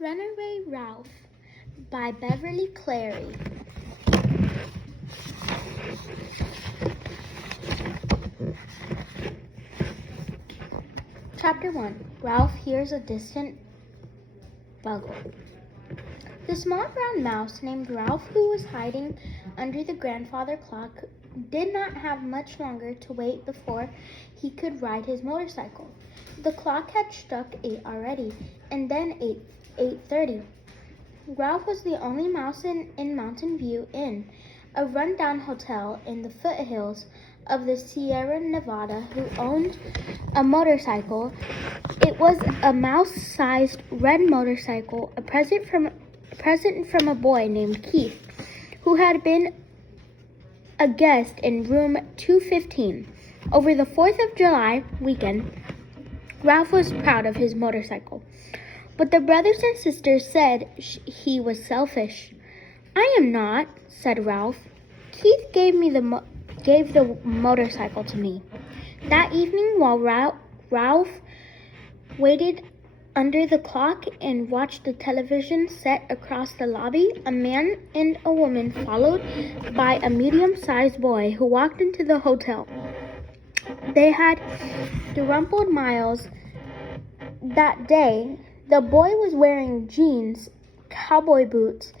Runaway Ralph by Beverly Cleary. Chapter 1. Ralph hears a distant bugle. The small brown mouse named Ralph, who was hiding under the grandfather clock, did not have much longer to wait before he could ride his motorcycle. The clock had struck 8 already, and then 8:30. Ralph was the only mouse in Mountain View Inn, a run-down hotel in the foothills of the Sierra Nevada, who owned a motorcycle. It was a mouse-sized red motorcycle, a present from a boy named Keith, who had been a guest in room 215. Over the 4th of July weekend, Ralph was proud of his motorcycle, but the brothers and sisters said he was selfish. "I am not," said Ralph. "Keith gave the motorcycle to me." That evening, while Ralph waited under the clock and watched the television set across the lobby, a man and a woman, followed by a medium-sized boy, who walked into the hotel. They had rumpled miles that day. The boy was wearing jeans, cowboy boots,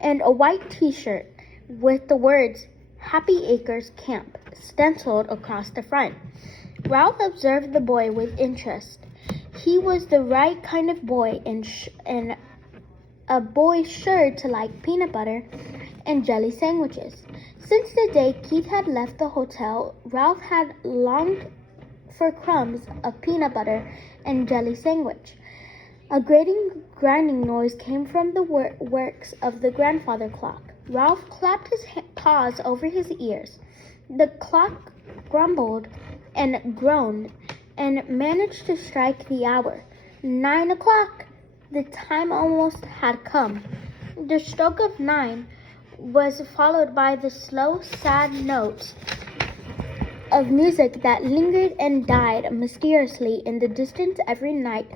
and a white t-shirt with the words "Happy Acres Camp" stenciled across the front. Ralph observed the boy with interest. He was the right kind of boy, and a boy sure to like peanut butter and jelly sandwiches. Since the day Keith had left the hotel, Ralph had longed for crumbs of peanut butter and jelly sandwich. A grinding noise came from the works of the grandfather clock. Ralph clapped his paws over his ears. The clock grumbled and groaned and managed to strike the hour. 9 o'clock! The time almost had come. The stroke of 9 was followed by the slow, sad notes of music that lingered and died mysteriously in the distance every night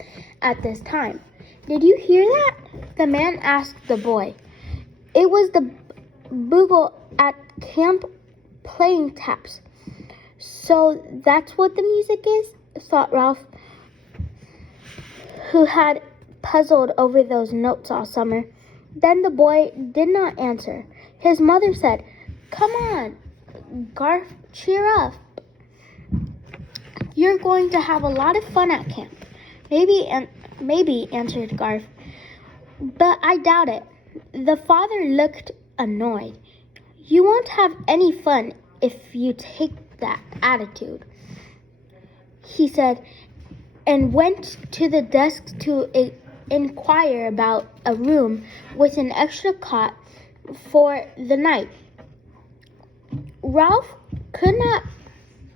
at this time. "Did you hear that?" the man asked the boy. "It was the bugle at camp playing taps." "So that's what the music is?" thought Ralph, who had puzzled over those notes all summer. Then the boy did not answer. His mother said, "Come on, Garth, cheer up. You're going to have a lot of fun at camp." Maybe, answered Garth, "but I doubt it." The father looked annoyed. "You won't have any fun if you take that attitude," he said, and went to the desk to inquire about a room with an extra cot for the night. Ralph could not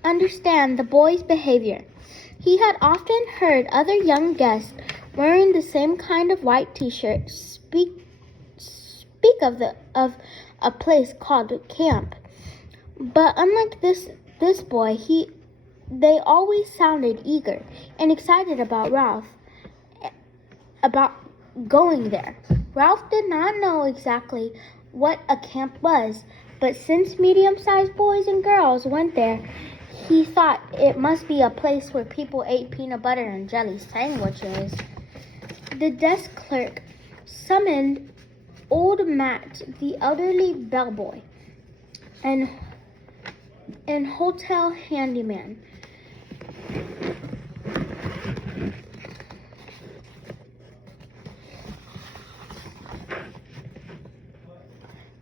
understand the boy's behavior. He had often heard other young guests wearing the same kind of white t-shirt speak of a place called camp. But unlike this boy, they always sounded eager and excited about going there. Ralph did not know exactly what a camp was, but since medium-sized boys and girls went there, he thought it must be a place where people ate peanut butter and jelly sandwiches. The desk clerk summoned old Matt, the elderly bellboy, and hotel handyman.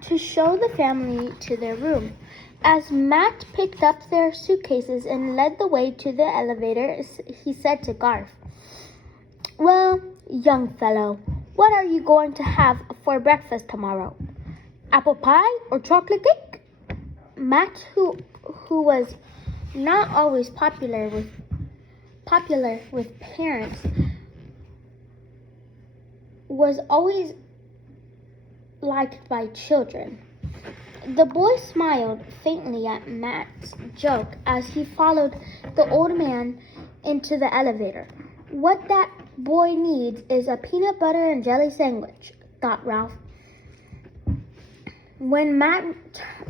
To show the family to their room. As Matt picked up their suitcases and led the way to the elevator, he said to Garth, "Well, young fellow, what are you going to have for breakfast tomorrow? Apple pie or chocolate cake?" Matt, who was not always popular with parents, was always liked by children. The boy smiled faintly at Matt's joke as he followed the old man into the elevator. What that boy needs is a peanut butter and jelly sandwich, thought Ralph. When Matt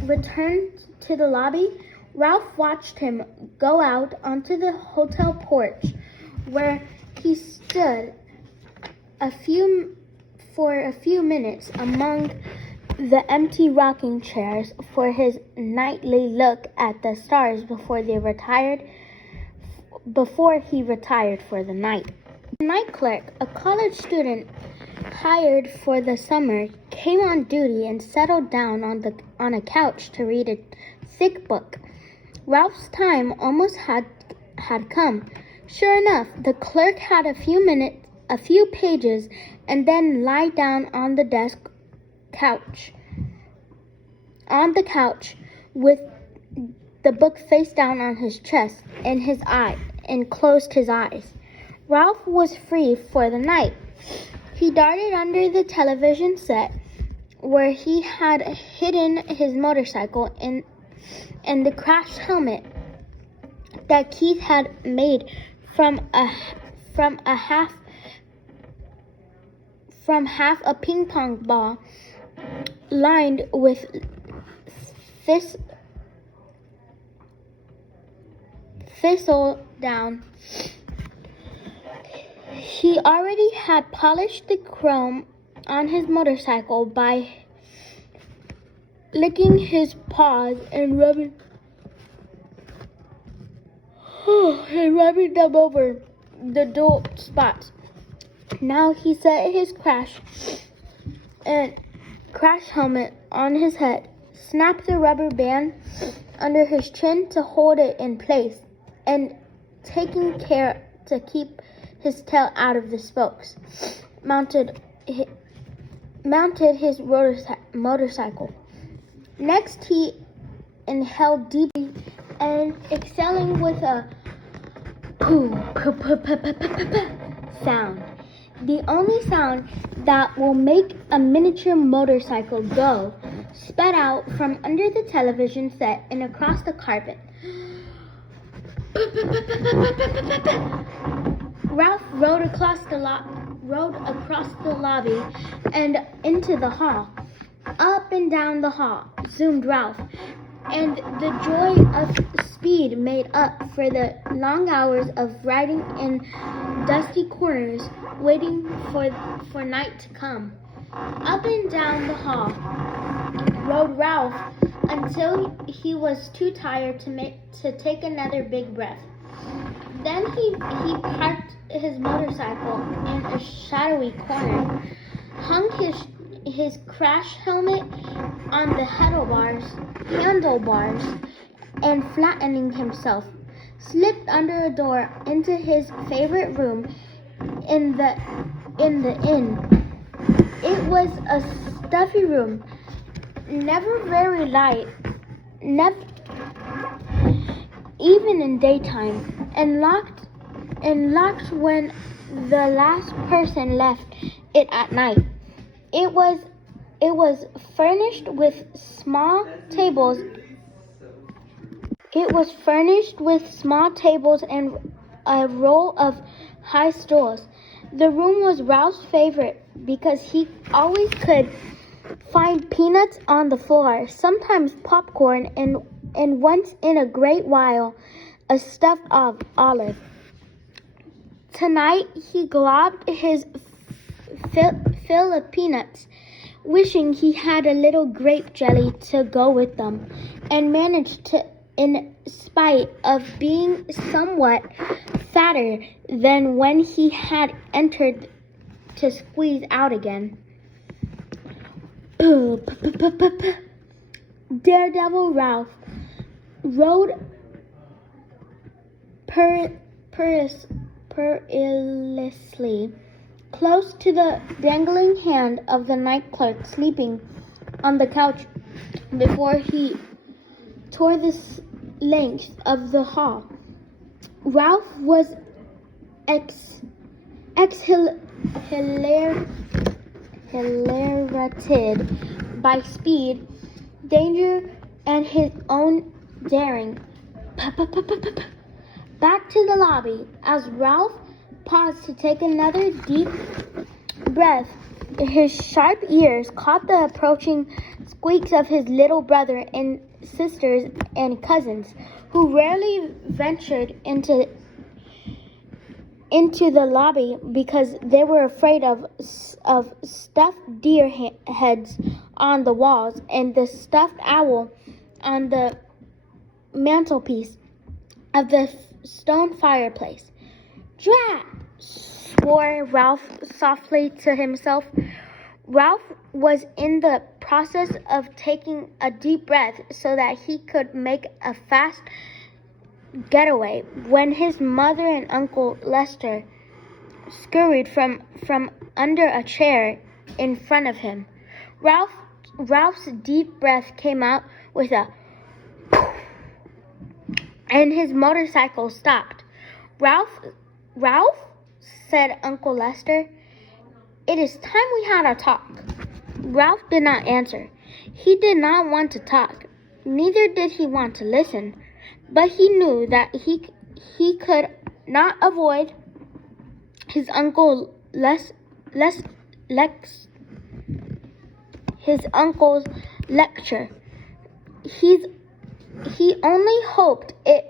returned to the lobby, Ralph watched him go out onto the hotel porch, where he stood for a few minutes among the empty rocking chairs for his nightly look at the stars before he retired for the night. The night clerk, a college student hired for the summer, came on duty and settled down on a couch to read a thick book. Ralph's time almost had come. Sure enough, the clerk had a few pages, and then lie down on the couch with the book face down on his chest and closed his eyes. Ralph was free for the night. He darted under the television set where he had hidden his motorcycle and the crash helmet that Keith had made from half a ping pong ball lined with thistle down. He already had polished the chrome on his motorcycle by licking his paws and rubbing them over the dull spots. Now he set his crash helmet on his head, snapped the rubber band under his chin to hold it in place, and taking care to keep his tail out of the spokes, mounted his motorcycle. Next, he inhaled deeply and exhaling with a sound. The only sound that will make a miniature motorcycle go, sped out from under the television set and across the carpet. Ralph rode across the lobby and into the hall. Up and down the hall zoomed Ralph, and the joy of speed made up for the long hours of riding in dusty corners, waiting for night to come. Up and down the hall rode Ralph until he was too tired to take another big breath. Then he parked his motorcycle in a shadowy corner, hung his crash helmet on the handlebars, and flattening himself, slipped under a door into his favorite room in the inn. It was a stuffy room, never very light, even in daytime, and locked when the last person left it at night. It was furnished with small tables. And a row of high stools. The room was Ralph's favorite because he always could find peanuts on the floor, sometimes popcorn, and once in a great while, a stuffed olive. Tonight, he globbed his fill of peanuts, wishing he had a little grape jelly to go with them, and managed to, in spite of being somewhat fatter than when he had entered, to squeeze out again. Daredevil Ralph rode perilously close to the dangling hand of the night clerk sleeping on the couch before he tore the length of the hall. Ralph was exhilarated by speed, danger, and his own daring. Back to the lobby as Ralph paused to take another deep breath. His sharp ears caught the approaching squeaks of his little brother and sisters and cousins, who rarely ventured into the lobby because they were afraid of stuffed deer heads on the walls and the stuffed owl on the mantelpiece of the stone fireplace. "Drat!" swore Ralph softly to himself. Ralph was in the process of taking a deep breath so that he could make a fast getaway when his mother and Uncle Lester scurried from under a chair in front of him. Ralph's deep breath came out with a and his motorcycle stopped. Ralph, said Uncle Lester, "it is time we had a talk." Ralph did not answer. He did not want to talk. Neither did he want to listen. But he knew that he could not avoid his his uncle's lecture. He only hoped it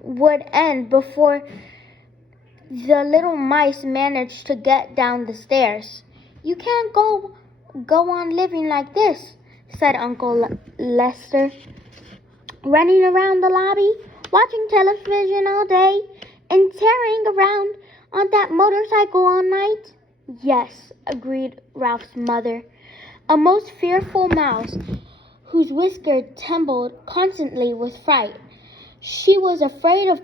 would end before the little mice managed to get down the stairs. "You can't go on living like this," said Uncle Lester. "Running around the lobby, watching television all day, and tearing around on that motorcycle all night." "Yes," agreed Ralph's mother, a most fearful mouse whose whiskers trembled constantly with fright. She was afraid of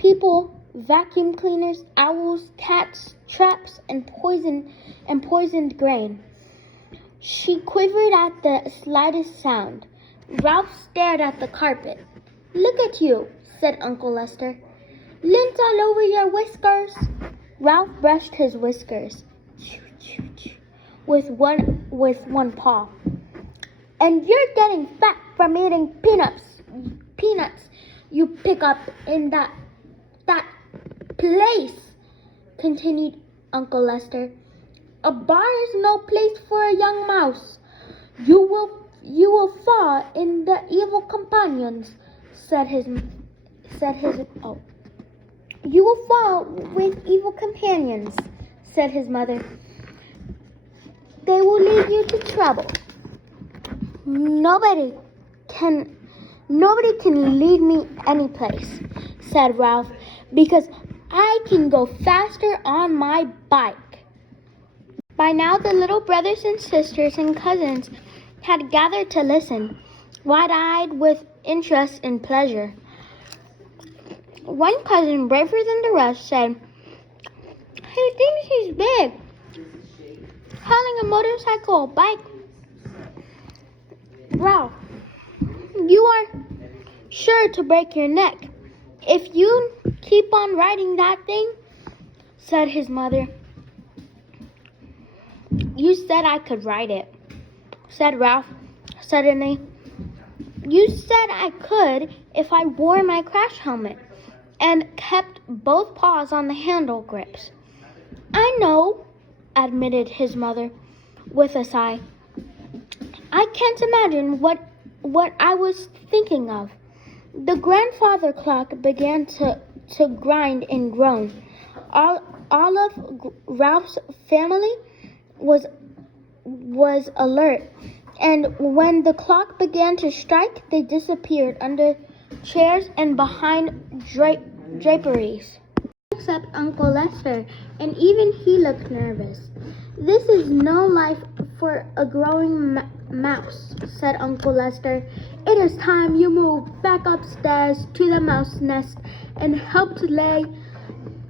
people, vacuum cleaners, owls, cats, traps, and poisoned grain. She quivered at the slightest sound. Ralph stared at the carpet. "Look at you," said Uncle Lester. "Lint all over your whiskers." Ralph brushed his whiskers with one paw. "And you're getting fat from eating peanuts you pick up in that place," continued Uncle Lester. "A bar is no place for a young mouse. You will fall in the evil companions," "You will fall with evil companions," said his mother. "They will lead you to trouble." Nobody can lead me any place," said Ralph, "because I can go faster on my bike." By now the little brothers and sisters and cousins had gathered to listen, wide-eyed with interest and pleasure. One cousin, braver than the rest, said, "He thinks he's big, hauling a motorcycle bike. Ralph, you are sure to break your neck if you keep on riding that thing," said his mother. "You said I could ride it," said Ralph suddenly. "You said I could if I wore my crash helmet and kept both paws on the handle grips." "I know," admitted his mother with a sigh. "I can't imagine what I was thinking of." The grandfather clock began to grind and groan. All of Ralph's family was alert, and when the clock began to strike, they disappeared under chairs and behind draperies. Except Uncle Lester, and even he looked nervous. "This is no life for a growing mouse," said Uncle Lester. "It is time you moved back upstairs to the mouse nest and helped lie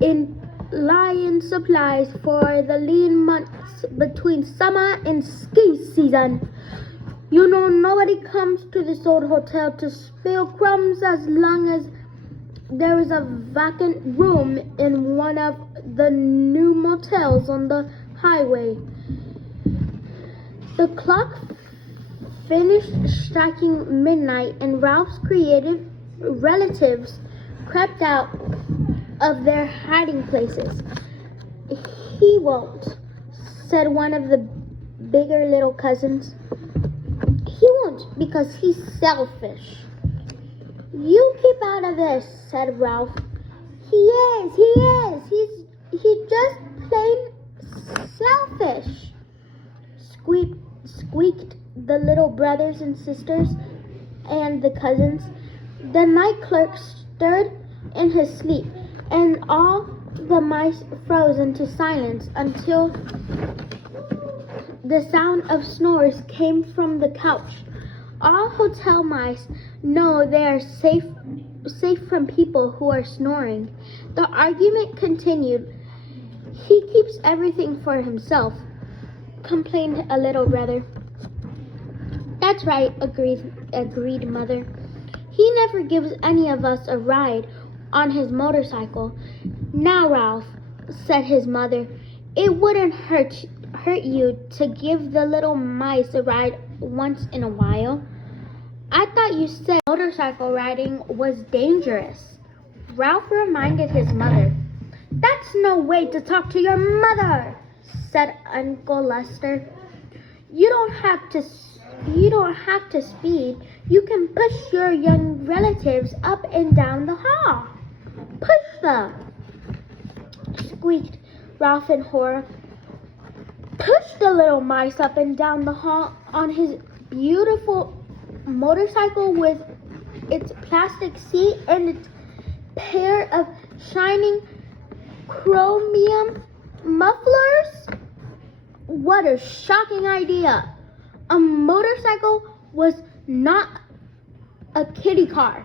in supplies for the lean months between summer and ski season. You know nobody comes to this old hotel to spill crumbs as long as there is a vacant room in one of the new motels on the highway." The clock finished striking midnight, and Ralph's creative relatives crept out of their hiding places. He won't, said one of the bigger little cousins. He won't because he's selfish. You keep out of this, said Ralph. He is. He's just plain selfish, squeaked the little brothers and sisters and the cousins. The night clerk stirred in his sleep, and all the mice froze into silence until the sound of snores came from the couch. All hotel mice know they are safe from people who are snoring. The argument continued. He keeps everything for himself, complained a little brother. That's right, agreed Mother. He never gives any of us a ride on his motorcycle. Now, Ralph, said his mother, it wouldn't hurt you to give the little mice a ride once in a while. I thought you said motorcycle riding was dangerous. Ralph reminded his mother. That's no way to talk to your mother, said Uncle Lester. You don't have to speed. You can push your young relatives up and down the hall. Push them, squeaked Ralph in horror. Push the little mice up and down the hall on his beautiful motorcycle with its plastic seat and its pair of shining chromium mufflers? What a shocking idea! A motorcycle was not a kiddie car.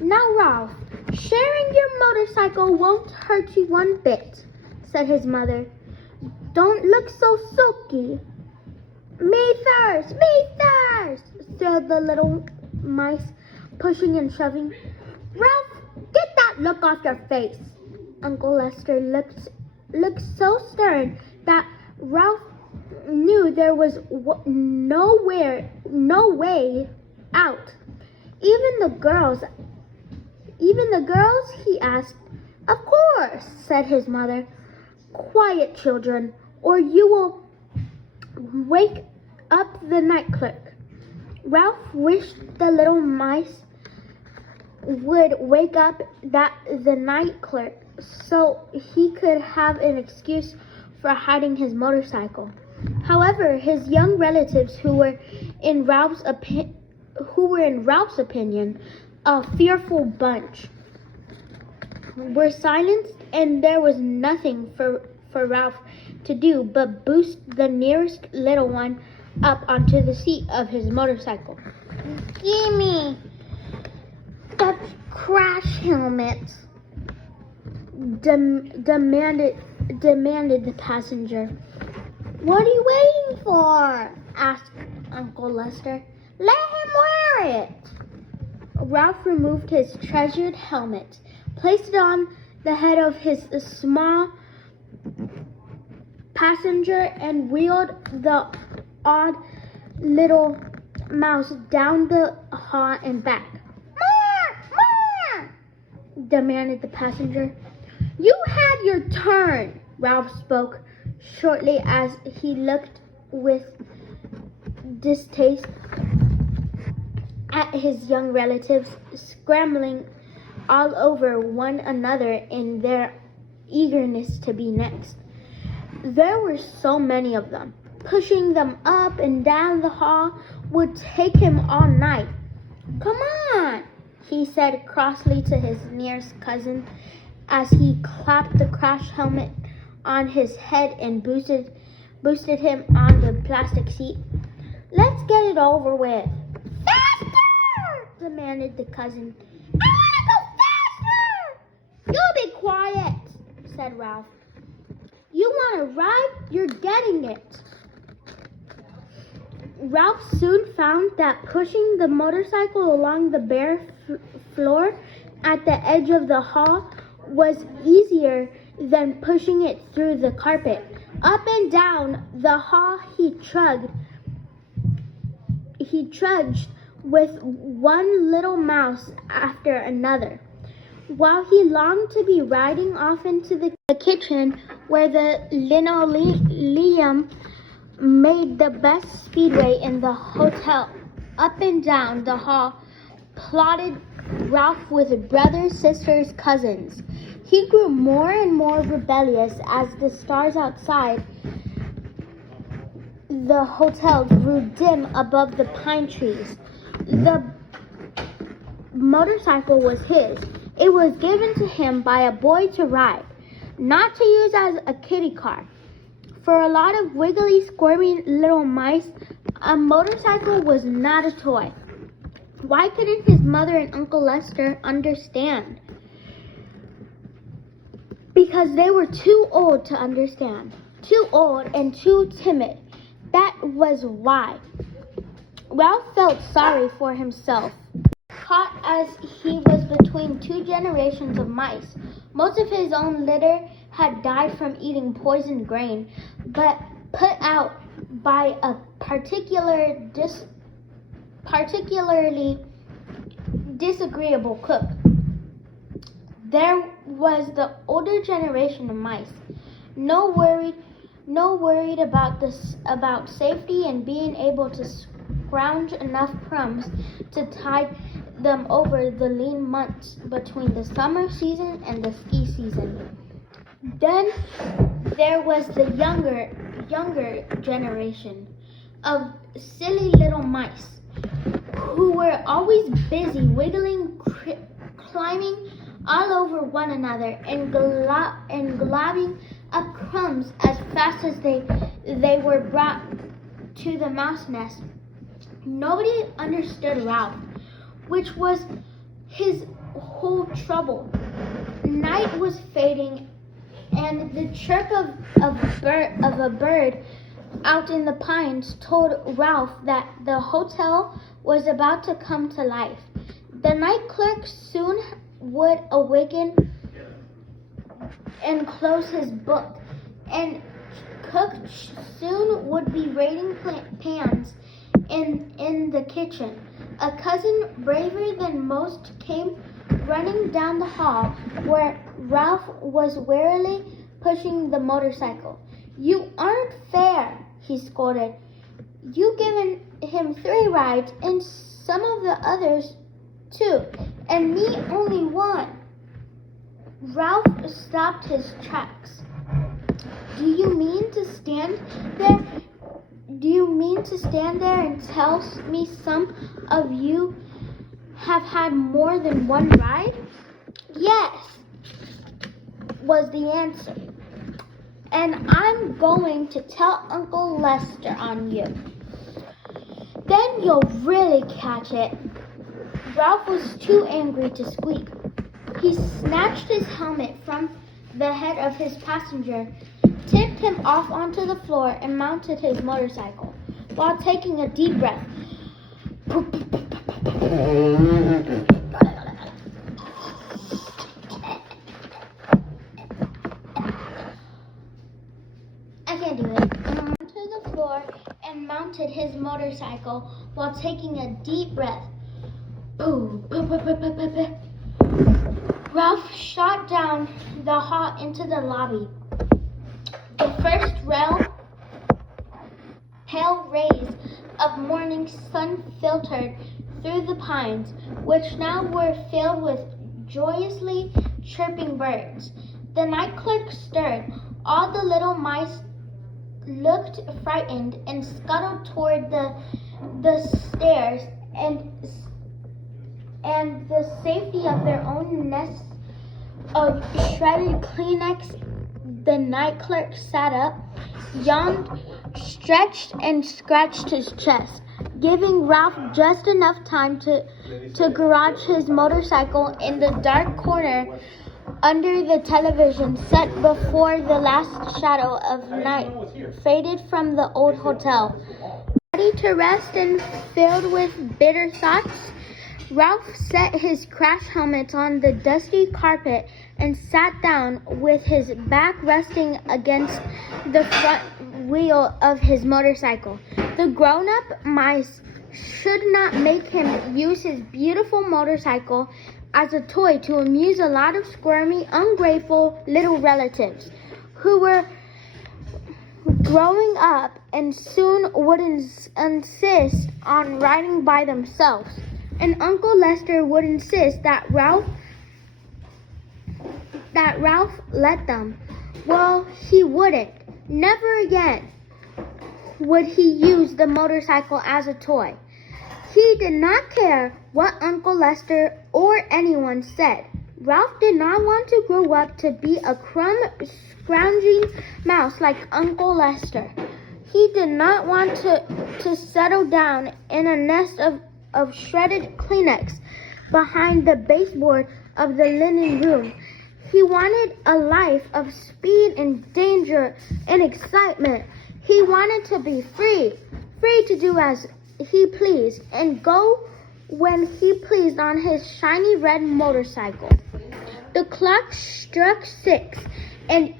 Now, Ralph, sharing your motorcycle won't hurt you one bit, said his mother. Don't look so sulky. Me first, said the little mice, pushing and shoving. Ralph, get that look off your face. Uncle Lester looked so stern that Ralph knew there was no way out. Even the girls, he asked. Of course, said his mother. Quiet, children, or you will wake up the night clerk. Ralph wished the little mice would wake up the night clerk so he could have an excuse for hiding his motorcycle. However, his young relatives, who were in Ralph's opinion a fearful bunch, were silenced, and there was nothing for Ralph to do but boost the nearest little one up onto the seat of his motorcycle. Gimme that crash helmet, demanded the passenger. What are you waiting for? Asked Uncle Lester. Let him wear it. Ralph removed his treasured helmet, placed it on the head of his small passenger, and wheeled the odd little mouse down the hall and back. More! Demanded the passenger. You had your turn, Ralph spoke shortly as he looked with distaste at his young relatives scrambling all over one another in their eagerness to be next. There were so many of them. Pushing them up and down the hall would take him all night. Come on, he said crossly to his nearest cousin as he clapped the crash helmet on his head and boosted him on the plastic seat. Let's get it over with. Faster! Demanded the cousin. I want to go faster! You be quiet, said Ralph. You want a ride? You're getting it. Ralph soon found that pushing the motorcycle along the bare floor at the edge of the hall was easier than pushing it through the carpet. Up and down the hall he trudged with one little mouse after another. while he longed to be riding off into the kitchen where the linoleum made the best speedway in the hotel. Up and down the hall plodded Ralph with brothers, sisters, cousins. He grew more and more rebellious as the stars outside the hotel grew dim above the pine trees. The motorcycle was his. It was given to him by a boy to ride, not to use as a kiddie car. For a lot of wiggly, squirmy little mice, a motorcycle was not a toy. Why couldn't his mother and Uncle Lester understand? Because they were too old to understand. Too old and too timid. That was why. Ralph felt sorry for himself. Caught as he was between two generations of mice. Most of his own litter had died from eating poisoned grain, but put out by a particularly disagreeable cook. There was the older generation of mice, no worried about safety and being able to scrounge enough crumbs to tide them over the lean months between the summer season and the ski season. Then there was the younger generation of silly little mice who were always busy wiggling, climbing all over one another and globbing up crumbs as fast as they were brought to the mouse nest. Nobody understood Ralph, which was his whole trouble. Night was fading, and the chirp of a bird out in the pines told Ralph that the hotel was about to come to life. The night clerk soon would awaken and close his book, and cook soon would be raiding pans in the kitchen. A cousin braver than most came running down the hall where Ralph was warily pushing the motorcycle. "You aren't fair," he scolded. "You given him 3 rides and some of the others 2, and me only 1. Ralph stopped his tracks. Do you mean to stand there and tell me some of you have had more than 1 ride?" "Yes," was the answer. "And I'm going to tell Uncle Lester on you. Then you'll really catch it." Ralph was too angry to squeak. He snatched his helmet from the head of his passenger, tipped him off onto the floor, and mounted his motorcycle, while taking a deep breath. I can't do it. Onto the floor and mounted his motorcycle while taking a deep breath. Ralph shot down the hall into the lobby. The first pale rays of morning sun filtered through the pines, which now were filled with joyously chirping birds. The night clerk stirred. All the little mice looked frightened and scuttled toward the stairs and the safety of their own nests of shredded Kleenex. The night clerk sat up, yawned, stretched, and scratched his chest, giving Ralph just enough time to garage his motorcycle in the dark corner under the television set before the last shadow of night faded from the old hotel. Ready to rest and filled with bitter thoughts, Ralph set his crash helmet on the dusty carpet and sat down with his back resting against the front wheel of his motorcycle. The grown-up mice should not make him use his beautiful motorcycle as a toy to amuse a lot of squirmy, ungrateful little relatives who were growing up and soon would insist on riding by themselves. And Uncle Lester would insist that Ralph let them. Well, he wouldn't. Never again would he use the motorcycle as a toy. He did not care what Uncle Lester or anyone said. Ralph did not want to grow up to be a scrounging mouse like Uncle Lester. He did not want to settle down in a nest of shredded Kleenex behind the baseboard of the linen room. He wanted a life of speed and danger and excitement. He wanted to be free to do as he pleased and go when he pleased on his shiny red motorcycle. The clock struck 6, and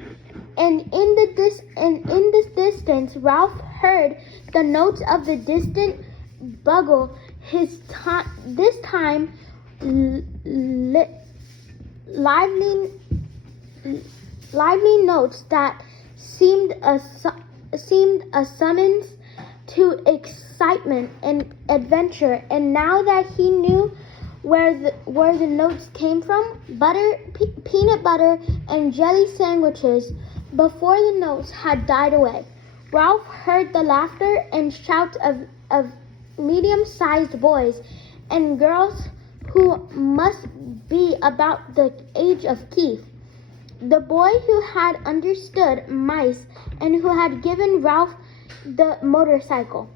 in the distance, Ralph heard the notes of the distant bugle. This time, lively notes that seemed a summons to excitement and adventure. And now that he knew where the notes came from, peanut butter and jelly sandwiches, before the notes had died away, Ralph heard the laughter and shouts of medium-sized boys and girls who must be about the age of Keith, the boy who had understood mice and who had given Ralph the motorcycle.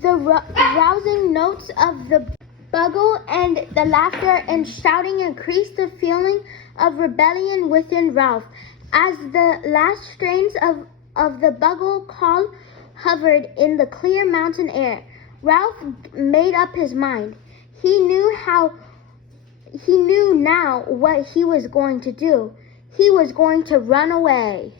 The rousing notes of the bugle and the laughter and shouting increased the feeling of rebellion within Ralph. As the last strains of the bugle call hovered in the clear mountain air, Ralph made up his mind. He knew now what he was going to do. He was going to run away.